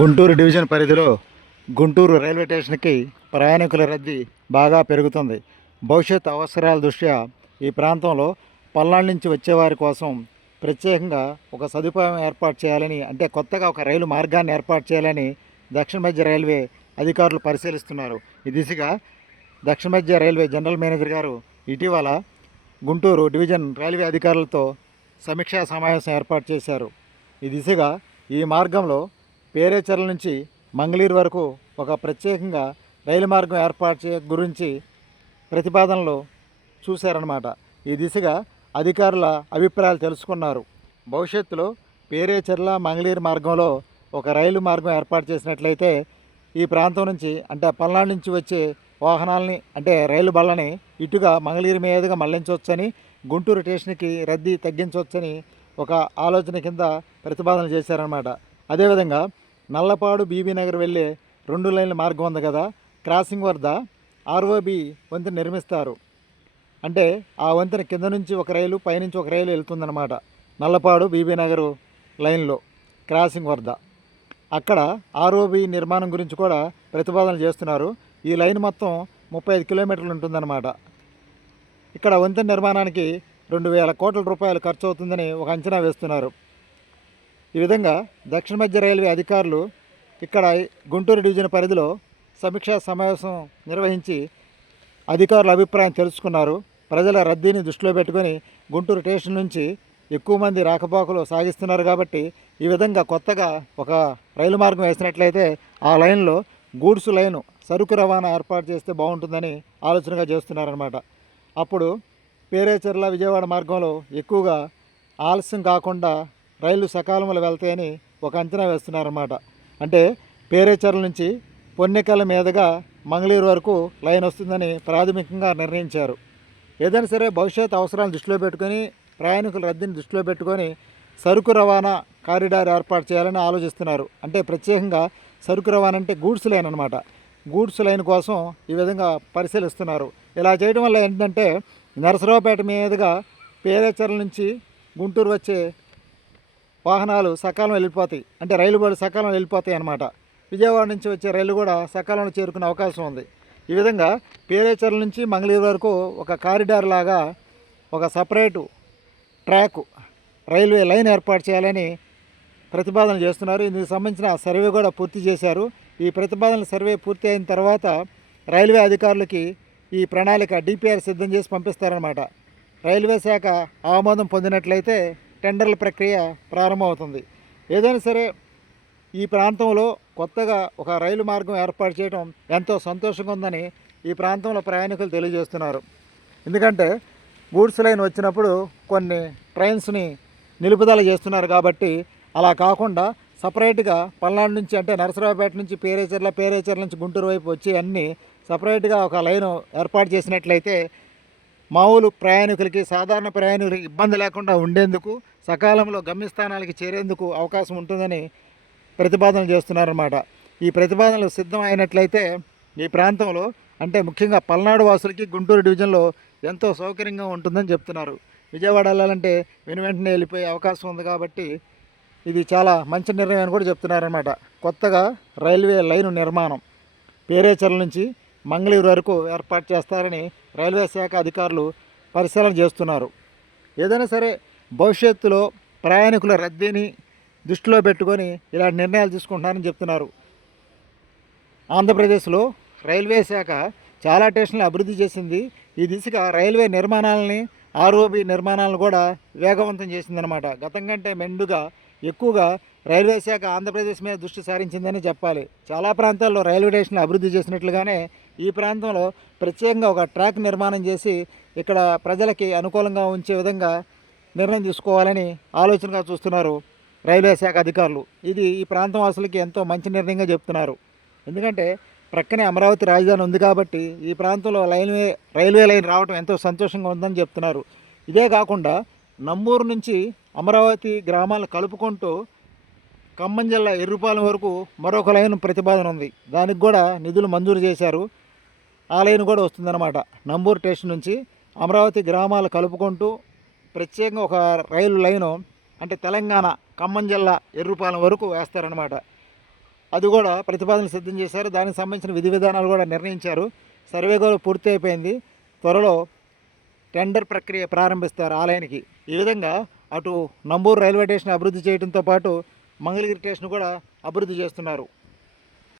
Guntur division పరిధిలో Guntur railway స్టేషన్కి ప్రయాణికుల రద్దీ బాగా పెరుగుతుంది. భవిష్యత్ అవసరాల దృష్ట్యా ఈ ప్రాంతంలో పల్నాడు నుంచి వచ్చేవారి కోసం ప్రత్యేకంగా ఒక సదుపాయం ఏర్పాటు చేయాలని అంటే కొత్తగా ఒక రైలు మార్గాన్ని ఏర్పాటు చేయాలని దక్షిణ మధ్య రైల్వే అధికారులు పరిశీలిస్తున్నారు. ఈ దిశగా దక్షిణ మధ్య రైల్వే జనరల్ మేనేజర్ గారు ఇటీవల గుంటూరు డివిజన్ రైల్వే అధికారులతో సమీక్షా సమావేశం ఏర్పాటు చేశారు. ఈ దిశగా ఈ మార్గంలో పేరేచర్ల నుంచి మంగళీరు వరకు ఒక ప్రత్యేకంగా రైలు మార్గం ఏర్పాటు చే గురించి ప్రతిపాదనలు చూశారన్నమాట. ఈ దిశగా అధికారుల అభిప్రాయాలు తెలుసుకున్నారు. భవిష్యత్తులో పేరేచర్ల మంగళీరు మార్గంలో ఒక రైలు మార్గం ఏర్పాటు చేసినట్లయితే ఈ ప్రాంతం నుంచి అంటే పల్నాడు నుంచి వచ్చే వాహనాలని అంటే రైలు బళ్ళని ఇటుగా మంగళగిరి మీదుగా మళ్ళించవచ్చని గుంటూరు స్టేషన్కి రద్దీ తగ్గించవచ్చని ఒక ఆలోచన కింద ప్రతిపాదన చేశారనమాట అదేవిధంగా నల్లపాడు బీబీ నగర్ వెళ్ళే రెండు లైన్ల మార్గం ఉంది కదా? క్రాసింగ్ వద్ద ఆర్ఓబి వంతెన నిర్మిస్తారు. అంటే ఆ వంతెన కింద నుంచి ఒక రైలు పైనుంచి ఒక రైలు వెళ్తుందన్నమాట నల్లపాడు బీబీ నగర్ లైన్లో క్రాసింగ్ వద్ద. అక్కడ ఆర్ఓబి నిర్మాణం గురించి కూడా ప్రతిపాదన చేస్తున్నారు. ఈ లైన్ మొత్తం ముప్పై ఐదు కిలోమీటర్లు ఉంటుందన్నమాట. ఇక్కడ వంతెన నిర్మాణానికి రెండు వేల కోట్ల రూపాయలు ఖర్చు అవుతుందని ఒక అంచనా వేస్తున్నారు. ఈ విధంగా దక్షిణ మధ్య రైల్వే అధికారులు ఇక్కడ గుంటూరు డివిజన్ పరిధిలో సమీక్షా సమావేశం నిర్వహించి అధికారుల అభిప్రాయం తెలుసుకున్నారు. ప్రజల రద్దీని దృష్టిలో పెట్టుకొని గుంటూరు స్టేషన్ నుంచి ఎక్కువ మంది రాకపోకలు సాగిస్తున్నారు కాబట్టి ఈ విధంగా కొత్తగా ఒక రైలు మార్గం వేసినట్లయితే ఆ లైన్లో గూడ్స్ లైను సరుకు రవాణా ఏర్పాటు చేస్తే బాగుంటుందని ఆలోచనగా చేస్తున్నారనమాట అప్పుడు పేరేచర్ల విజయవాడ మార్గంలో ఎక్కువగా ఆలస్యం కాకుండా రైళ్ళు సకాలంలో వెళ్తాయని ఒక అంచనా వేస్తున్నారన్నమాట. అంటే పేరేచర్ల నుంచి పొన్నెకల మీదుగా మంగళూరు వరకు లైన్ వస్తుందని ప్రాథమికంగా నిర్ణయించారు. ఏదైనా సరే భవిష్యత్ అవసరాలను దృష్టిలో పెట్టుకొని ప్రయాణికుల రద్దీని దృష్టిలో పెట్టుకొని సరుకు రవాణా కారిడార్ ఏర్పాటు చేయాలని ఆలోచిస్తున్నారు. అంటే ప్రత్యేకంగా సరుకు రవాణా అంటే గూడ్స్ లైన్ అనమాట గూడ్స్ లైన్ కోసం ఈ విధంగా పరిశీలిస్తున్నారు. ఇలా చేయడం వల్ల ఏంటంటే నరసరావుపేట మీదుగా పేరేచర్ల నుంచి గుంటూరు వచ్చే వాహనాలు సకాలంలో వెళ్ళిపోతాయి. అంటే రైలు బళ్ళు సకాలంలో వెళ్ళిపోతాయి అన్నమాట. విజయవాడ నుంచి వచ్చే రైలు కూడా సకాలంలో చేరుకునే అవకాశం ఉంది. ఈ విధంగా పేరేచర్ల నుంచి మంగళగిరి వరకు ఒక కారిడార్ లాగా ఒక సపరేటు ట్రాక్ రైల్వే లైన్ ఏర్పాటు చేయాలని ప్రతిపాదన చేస్తున్నారు. ఇందుకు సంబంధించిన సర్వే కూడా పూర్తి చేశారు. ఈ ప్రతిపాదన సర్వే పూర్తి అయిన తర్వాత రైల్వే అధికారులకి ఈ ప్రణాళిక డిపిఆర్ సిద్ధం చేసి పంపిస్తారనమాట రైల్వే శాఖ ఆమోదం పొందినట్లయితే టెండర్ల ప్రక్రియ ప్రారంభమవుతుంది. ఏదైనా సరే ఈ ప్రాంతంలో కొత్తగా ఒక రైలు మార్గం ఏర్పాటు చేయడం ఎంతో సంతోషంగా ఉందని ఈ ప్రాంతంలో ప్రయాణికులు తెలియజేస్తున్నారు. ఎందుకంటే గూడ్స్ లైన్ వచ్చినప్పుడు కొన్ని ట్రైన్స్ని నిలుపుదల చేస్తున్నారు కాబట్టి అలా కాకుండా సపరేట్గా పల్నాడు నుంచి అంటే నరసరావుపేట నుంచి పేరేచర్ల పేరేచర్ల నుంచి గుంటూరు వైపు వచ్చి అన్నీ సపరేట్గా ఒక లైను ఏర్పాటు చేసినట్లయితే మామూలు ప్రయాణికులకి సాధారణ ప్రయాణికులకి ఇబ్బంది లేకుండా ఉండేందుకు సకాలంలో గమ్యస్థానాలకి చేరేందుకు అవకాశం ఉంటుందని ప్రతిపాదన చేస్తున్నారన్నమాట. ఈ ప్రతిపాదనలు సిద్ధం అయినట్లయితే ఈ ప్రాంతంలో అంటే ముఖ్యంగా పల్నాడు వాసులకి గుంటూరు డివిజన్లో ఎంతో సౌకర్యంగా ఉంటుందని చెప్తున్నారు. విజయవాడ వెళ్ళాలంటే వెను వెంటనే వెళ్ళిపోయే అవకాశం ఉంది కాబట్టి ఇది చాలా మంచి నిర్ణయం అని కూడా చెప్తున్నారన్నమాట. కొత్తగా రైల్వే లైను నిర్మాణం పేరేచర్ల నుంచి మంగళూరు వరకు ఏర్పాటు చేస్తారని రైల్వే శాఖ అధికారులు పరిశీలన చేస్తున్నారు. ఏదైనా సరే భవిష్యత్తులో ప్రయాణికుల రద్దీని దృష్టిలో పెట్టుకొని ఇలాంటి నిర్ణయాలు తీసుకుంటున్నారని చెప్తున్నారు. ఆంధ్రప్రదేశ్లో రైల్వే శాఖ చాలా స్టేషన్లు అభివృద్ధి చేసింది. ఈ దిశగా రైల్వే నిర్మాణాలని ఆర్ఓబి నిర్మాణాలను కూడా వేగవంతం చేసిందనమాట గతం కంటే మెండుగా ఎక్కువగా రైల్వే శాఖ ఆంధ్రప్రదేశ్ మీద దృష్టి సారించిందని చెప్పాలి. చాలా ప్రాంతాల్లో రైల్వే స్టేషన్లు అభివృద్ధి చేసినట్లుగానే ఈ ప్రాంతంలో ప్రత్యేకంగా ఒక ట్రాక్ నిర్మాణం చేసి ఇక్కడ ప్రజలకి అనుకూలంగా ఉంచే విధంగా నిర్ణయం తీసుకోవాలని ఆలోచనగా చూస్తున్నారు రైల్వే శాఖ అధికారులు. ఇది ఈ ప్రాంతం వాసులకి ఎంతో మంచి నిర్ణయంగా చెప్తున్నారు. ఎందుకంటే ప్రక్కనే అమరావతి రాజధాని ఉంది కాబట్టి ఈ ప్రాంతంలో లైన్వే రైల్వే లైన్ రావడం ఎంతో సంతోషంగా ఉందని చెప్తున్నారు. ఇదే కాకుండా నంబూరు నుంచి అమరావతి గ్రామాలను కలుపుకుంటూ ఖమ్మం జిల్లా ఎర్రుపాలెం వరకు మరొక లైన్ ప్రతిపాదన ఉంది. దానికి కూడా నిధులు మంజూరు చేశారు. ఆ లైన్ కూడా వస్తుందన్నమాట. నంబూరు స్టేషన్ నుంచి అమరావతి గ్రామాలు కలుపుకుంటూ ప్రత్యేకంగా ఒక రైలు లైను అంటే తెలంగాణ ఖమ్మం జిల్లా ఎర్రుపాలెం వరకు వేస్తారనమాట అది కూడా ప్రతిపాదనలు సిద్ధం చేశారు. దానికి సంబంధించిన విధి విధానాలు కూడా నిర్ణయించారు. సర్వే కూడా పూర్తి అయిపోయింది. త్వరలో టెండర్ ప్రక్రియ ప్రారంభిస్తారు ఆలయానికి. ఈ విధంగా అటు నంబూరు రైల్వే స్టేషన్ అభివృద్ధి చేయడంతో పాటు మంగళగిరి స్టేషన్ కూడా అభివృద్ధి చేస్తున్నారు.